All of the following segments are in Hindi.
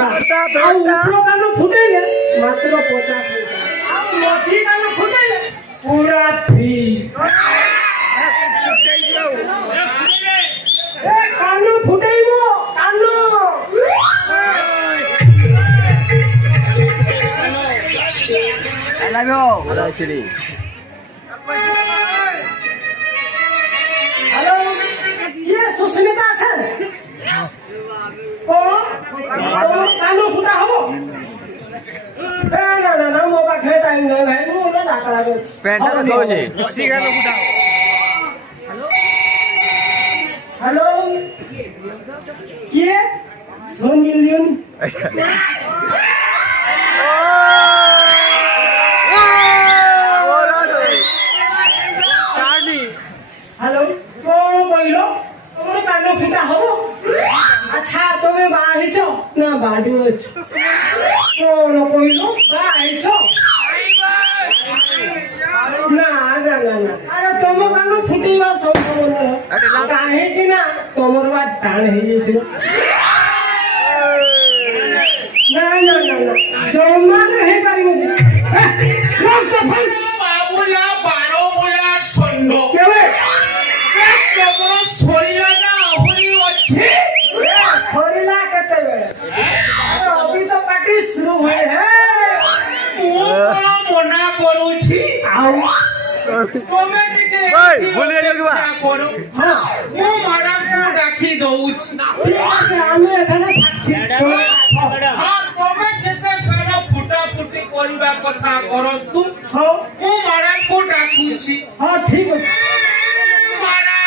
उपरो कान फुटेले मात्र 50 पैसा मझी कान फुटेले पूरा फ्री कान फुटेइबो कान हेलो ये सुस्मिता আছেন कानो फुटा हबो ना ना ना मो पाखे टाइम नहीं भाई मु ना डाकला गो पेंटा तो जे मझी कानो फुटा हेलो किए सोनिलियन हेलो कौन कहलो तुमर कानो फुटा हबो अच्छा तुम्हें बाहिच ना बाडू अछ कौन कहलो बाहिच ना ना ना ना अरे तुम कानो फुटीवा संभव न काहे कि ना तुमर बा टाण हे जेतिलो ना ना ना ना जम्मा हे पारिबो बाबूला 12 बोला सन्नो केवे तमरो सोरिला ना अहुरी अछि छोरीला केते बेले अभी तो पार्टी शुरू हुए है मु कोन मना करू छी आओ तमे टिके भूलिए जगवा करू हां मु माडा को डाकी दउ छी ठीक আছে আমি এখানে থাকছি हां तमे जेते काना फुटा फुटी करिबा कथा करतु हां मु माडा को डाकू छी हां ठीक আছে माडा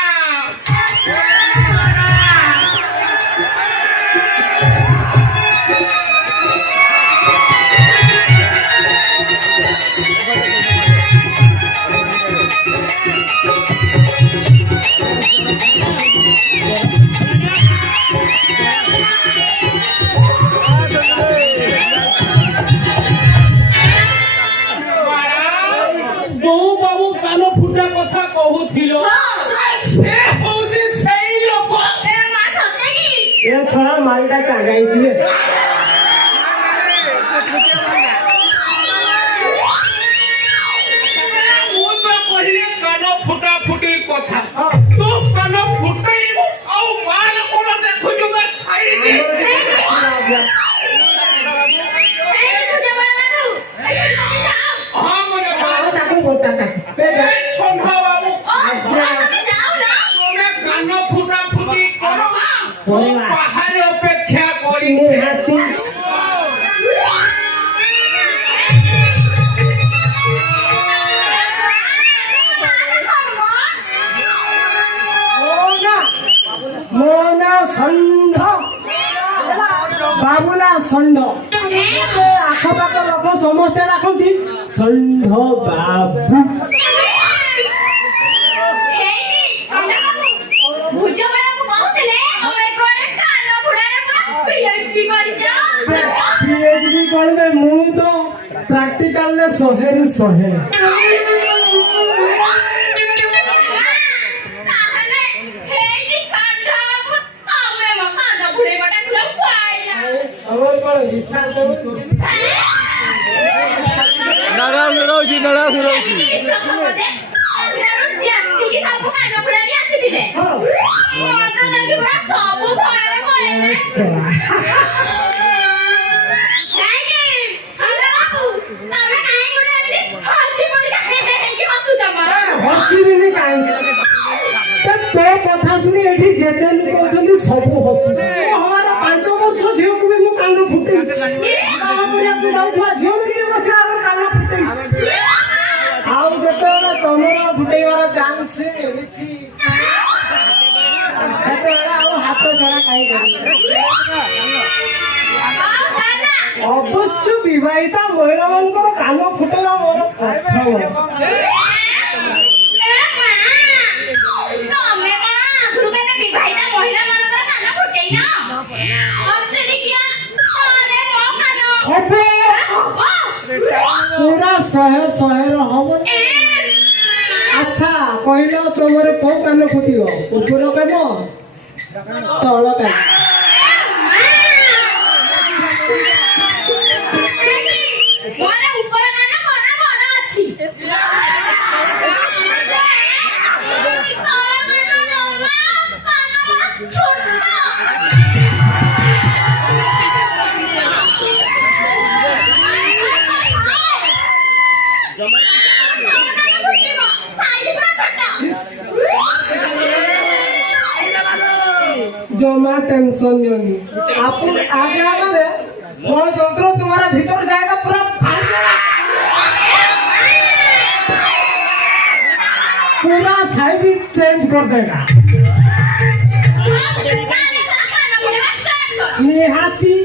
बहु बाबू कानो फुटा कथा कहूथिलो से होती सही लोक ये साला मालटा चागाई थी मु तो कहिले कानो फुटा फुटी कथा तू कानो फुटाई औ माल कोन देखु जुगा साइड दे हां मने बाबू ताको बोलता था संभव बाबू तोने कानो फुटा फुटी करो बाहर अपेक्षा करी निहाती मोना षंढ बाबुला षंढ आखपाख लोक समस्ते डाकती षंढ बाबू पीएचडी करबे मु तो प्रैक्टिकल ने 100 रु 100 और पर विश्वास नड़ा सुरौची हसीबी काई तो कथा सुनी एठी जेते लोक अछंती सब हसु हमारा 5 वर्ष झियो को भी मु कान फुटे काम करिया के जाउथवा झियो मिरे बसिया और कान फुटे आउ जेतेला तमरा फुटेवार चांस मिलिछि हेतेला आउ हाथ छड़ा काई करी अवश्य विवाहिता महिला मानकर कान फुटेला मोर कथा पूरा 100 हम अच्छा कहल तुम कौ कान फुटो ऊपर कान तल कान जमा टेंशन नहीं अपन आगे आगे वो यंत्र तुम्हारा भीतर जाएगा पूरा फाड़ देगा। पूरा साइज चेंज कर देगा निहाती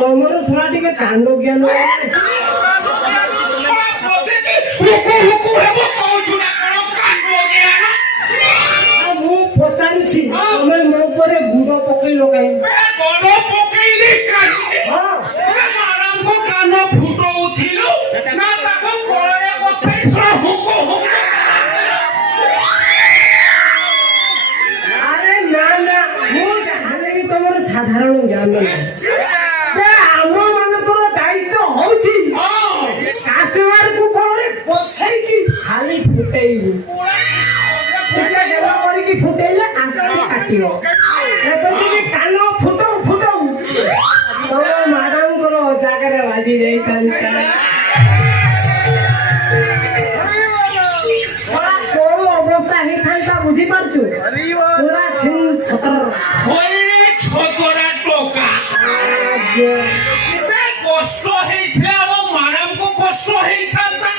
ତମର ଶୁଣା ଟିକେ କାଣ୍ଡ ଜ୍ଞାନ ମୁଁ ପଚାରୁଛି ତମେ ମୋ ଉପରେ ଗୁଡ଼ ପକେଇଲ କାହିଁ କାନ ଫୁଟଉଥିଲୁ ନା ତାକୁ କୋଳରେ ବସେଇ ଆରେ ନା ନା ମୁଁ ଯାହାହେଲେ ବି ତମର ସାଧାରଣ ଜ୍ଞାନ ନାହିଁ ଆମ ମାନଙ୍କର ଦାୟିତ୍ୱ ହଉଛି କାଷ୍ଟମରକୁ କୋଳରେ ବସେଇକି ଖାଲି ଫୁଟେଇବୁ ଟିକେ ଜମା କରିକି ଫୁଟେଇଲେ କାଷ୍ଟମର କାଟିବ ଏବେ ଯଦି କାନ ଫୁଟଉ ଫୁଟଉ ତମ ମ୍ୟାଡାମଙ୍କର ଜାଗାରେ ବାଜି ଯାଇଥାନ୍ତା କୋଉ ଅବସ୍ଥା ହେଇଥାନ୍ତା ବୁଝିପାରୁଛୁ ପୁରା ଛତରା ଟୋକା କଷ୍ଟ ହେଇଥିଲା ଆମ ମ୍ୟାଡାମକୁ କଷ୍ଟ ହେଇଥାନ୍ତା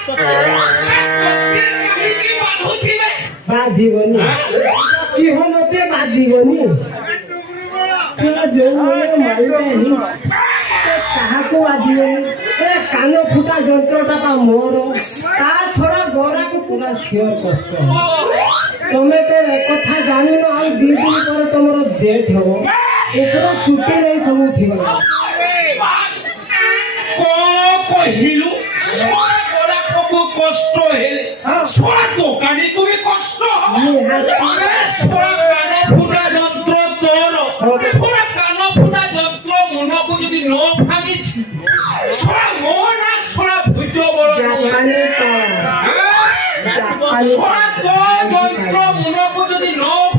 କାହିଁକି ବାଧୁଥିବେ ବାଧିବନି କିହ ମତେ ବାଧିବନି କାହାକୁ ବାଧିବନି ଏ କାନ ଫୁଟା ଯନ୍ତ୍ରଟା ବା ମୋର ତା ଛଡା ଗରାକୁ ପୁରା ସିଓର କଷ୍ଟ ତମେ ତ କଥା ଜାଣିନ ଆଉ 2 ଦିନ ପରେ ତମର ଡେଟ୍ ହବ ଏଥର ଛୁଟି ନେଇ ସବୁ ଉଠିଗଲା କଣ କହିଲୁ ଗରାକୁ କଷ୍ଟ ହେଲେ ଛୁଆ ଦୋକାନୀକୁ ବି କଷ୍ଟ ଛୁଆ କାନ ଫୁଟା ଯନ୍ତ୍ର ତୋର ଛୁଆ କାନ ଫୁଟା ଯନ୍ତ୍ର ମନକୁ ଯଦି ନ ଭାଙ୍ଗିଛି ଛୁଆ ମୋ ନା ଛୁଆ ଭୁଜ ବଳ ପାଣି ଶଳା ତୋ ଯନ୍ତ୍ର ମୁନକୁ ଯଦି ନ